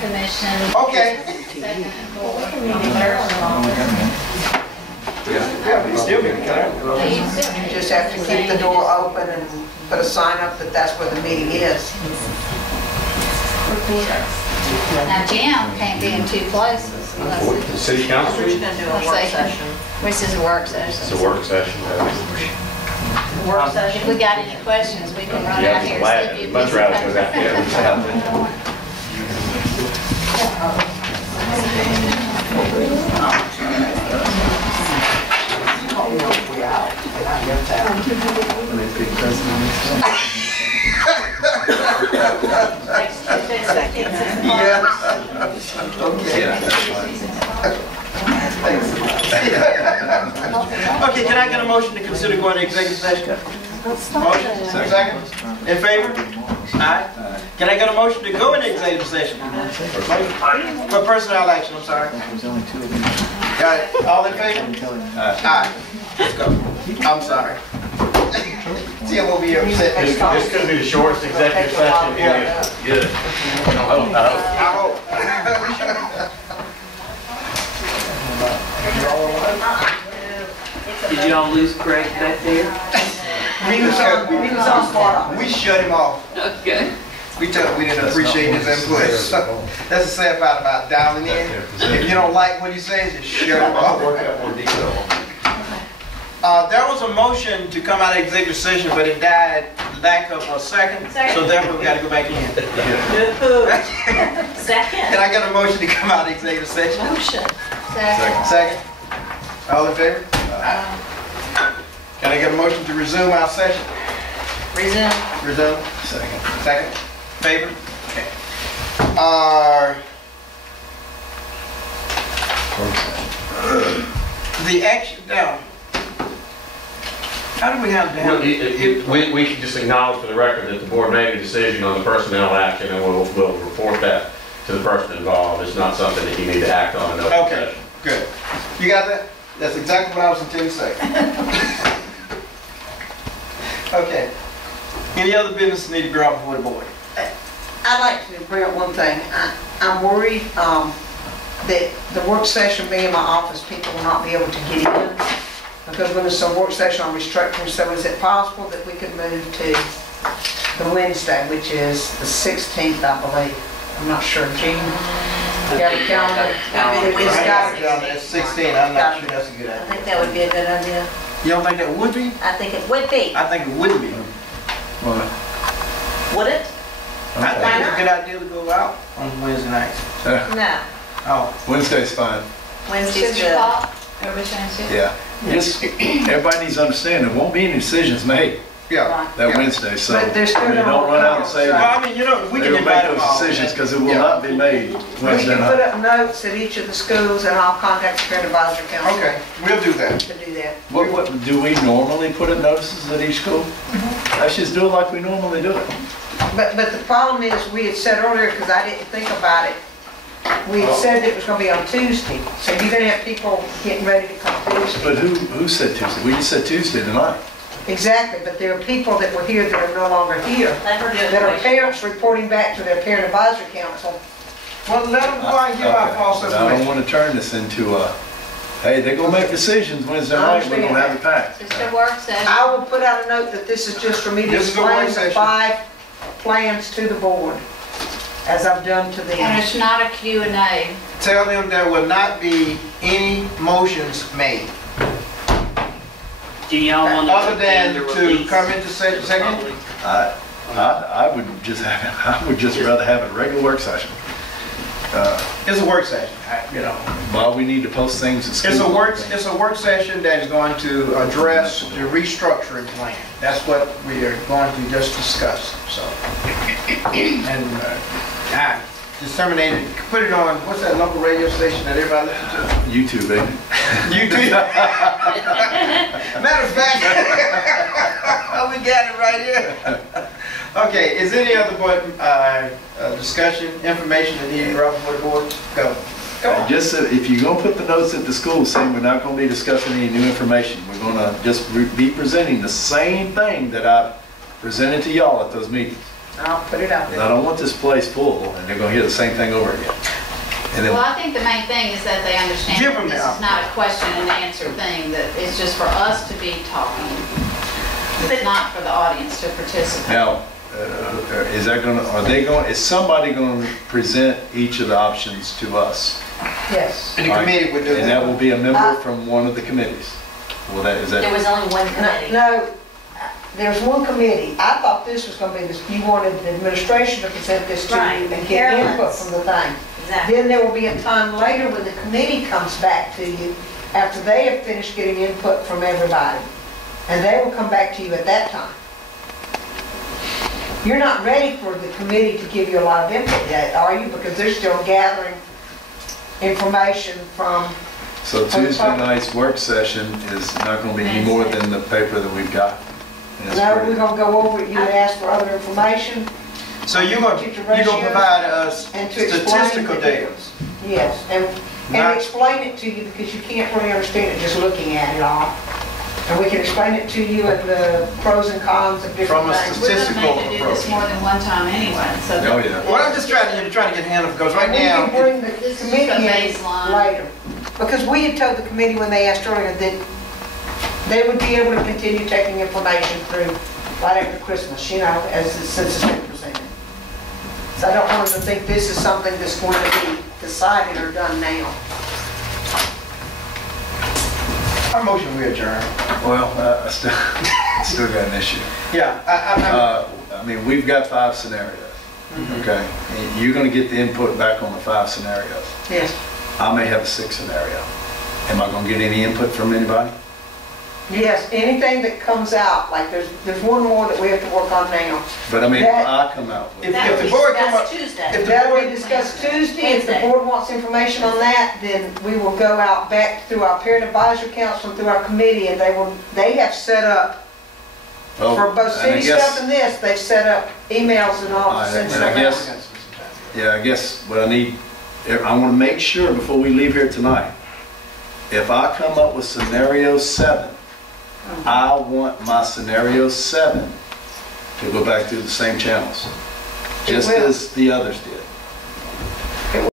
Planning Commission. Okay. Second and fourth. Yeah, we still can cut out. You just have to keep the door open and put a sign up that that's where the meeting is. Now, Jim can't be in two places. The city council? We're just gonna do a work session. Which is a work session. It's a work session. Work session. If we got any questions, we can run Yeah, out here and see if you. much rather go back there. Yeah. Okay. Okay, can I get a motion to consider going to executive session? Motion? Second? In favor? Aye. Can I get a motion to go into executive session? For personnel action, I'm sorry. Got it. All in favor? Aye. Let's go. I'm sorry. See, I'm over here upset. This could be the shortest executive session. Yeah. Good. I hope. Did y'all lose Craig back there? We shut him off. Okay. We didn't appreciate his input. So that's the sad part about dialing in. If you don't like what he says, just shut him off. There was a motion to come out of executive session, but it died lack of a second. So therefore we got to go back in. Second. Can I get a motion to come out of executive session? Motion. Second. All in favor? Can I get a motion to resume our session? Resume. Resume? Second. Favor? Okay. The action down. How do we have down? We can just acknowledge for the record that the board made a decision on the personnel action, and we'll report that to the person involved. It's not something that you need to act on in open Okay, session. good. You got that? That's exactly what I was intending to say. Okay. Any other business need to go out before the board? I'd like to bring up one thing. I'm worried that the work session being in my office, people will not be able to get in. Because when it's a work session on restructuring, so is it possible that we could move to the Wednesday, which is the 16th, I believe? I'm not sure. Gene, you got a calendar? It's got It's 16. I'm not sure that's a good I idea. think that would be a good idea. You don't think that would be? I think it would be. I think it would be. Would it? I think it's a good idea to go out on Wednesday nights. No. Oh, Wednesday's fine. Wednesday's 6 good. o'clock. Everybody saying 6? Yeah. Just, everybody needs to understand there won't be any decisions made yeah. that yeah. Wednesday, so But they're still we gonna don't run out and come. say Well, that I mean, you know, we they can will make invite them those all. decisions because it will Yeah. not be made We Wednesday can put night. up notes at each of the schools and I'll contact the parent advisory council. Okay, we'll do that. To do that. What, do we normally put up notices at each school? Let's just do it like we normally do it. But the problem is, we had said earlier, because I didn't think about it, we had said it was going to be on Tuesday. So you're going to have people getting ready to come Tuesday. But who said Tuesday? We just said Tuesday tonight. Exactly, but there are people that were here that are no longer here. Let her do it. That are parents reporting back to their parent advisory council. Well, let them go out and give out false But I don't information. want to turn this into a, hey, they're going to make decisions Wednesday night, we're going to have it packed. It's a work session. I will put out a note that this is just for me to This is a work explain the session. 5 plans to the board, as I've done to And them. it's not a Q&A. Tell them there will not be any motions made. Do y'all want to? Other than to come into second? I would just rather have a regular work session. It's a work session, you know. While we need to post things at school. It's a work session that is going to address the restructuring plan. That's what we are going to just discuss, so. And I disseminated, put it on, what's that local radio station that everybody listens to? YouTube, baby. YouTube. Matter of fact, we got it right here. Okay, is there any other board discussion, information that needs to be brought before the board? Go. Come on. Just if you're going to put the notes at the school saying we're not going to be discussing any new information, we're going to just be presenting the same thing that I presented to y'all at those meetings. I'll put it out I there. don't want this place full and they're gonna hear the same thing over again. And Well, then, I think the main thing is that they understand Give that them this the is not a question and answer thing, that it's just for us to be talking. It's not for the audience to participate. now, is that gonna, are they going, is somebody gonna present each of the options to us? Yes. And the committee would do And that that. will be a member from one of the committees? Well, that, is There that, was only one No, committee. no, there's one committee. I thought this was gonna be this, you wanted the administration to present this to you Right, and get input Carolyn's. from the thing. Exactly. Then there will be a time later when the committee comes back to you after they have finished getting input from everybody. And they will come back to you at that time. You're not ready for the committee to give you a lot of input yet, are you? Because they're still gathering information from, so Tuesday night's work session is not gonna be any more than the paper that we've got? And it's no, pretty- we're gonna go over it, you would ask for other information. So you're gonna provide us And to explain statistical the data. difference. Yes, and Not- explain it to you because you can't really understand it just looking at it all. And we can explain it to you and the pros and cons of different From a things. We're gonna statistical make you do this approach. more than one time anyway, so. Oh, yeah. Well, I'm just trying to get a handle, because right We now, can bring the This is committee a in baseline. later. Because we had told the committee when they asked earlier that they would be able to continue taking information through right after Christmas, you know, since it's been presented. So I don't want them to think this is something that's going to be decided or done now. our motion we adjourn. Well, I still got an issue. Yeah, I mean, we've got 5 scenarios, okay? And you're gonna get the input back on the 5 scenarios. Yes. I may have a 6th scenario. Am I gonna get any input from anybody? Yes, anything that comes out, like there's one more that we have to work on now. But I mean, if That- I come out with If- it. That will the be board come discussed up- Tuesday. if the That'll be board- discussed Tuesday. If the Wednesday. board wants information on that, then we will go out back through our parent advisory council and through our committee, and they have set up, Oh, for both and I city guess- stuff and this, they've set up emails and all to send And stuff I out. guess, yeah, I guess what I need, I wanna make sure before we leave here tonight, if I come up with scenario 7, I want my scenario 7 to go back through the same channels, It just will. as the others did.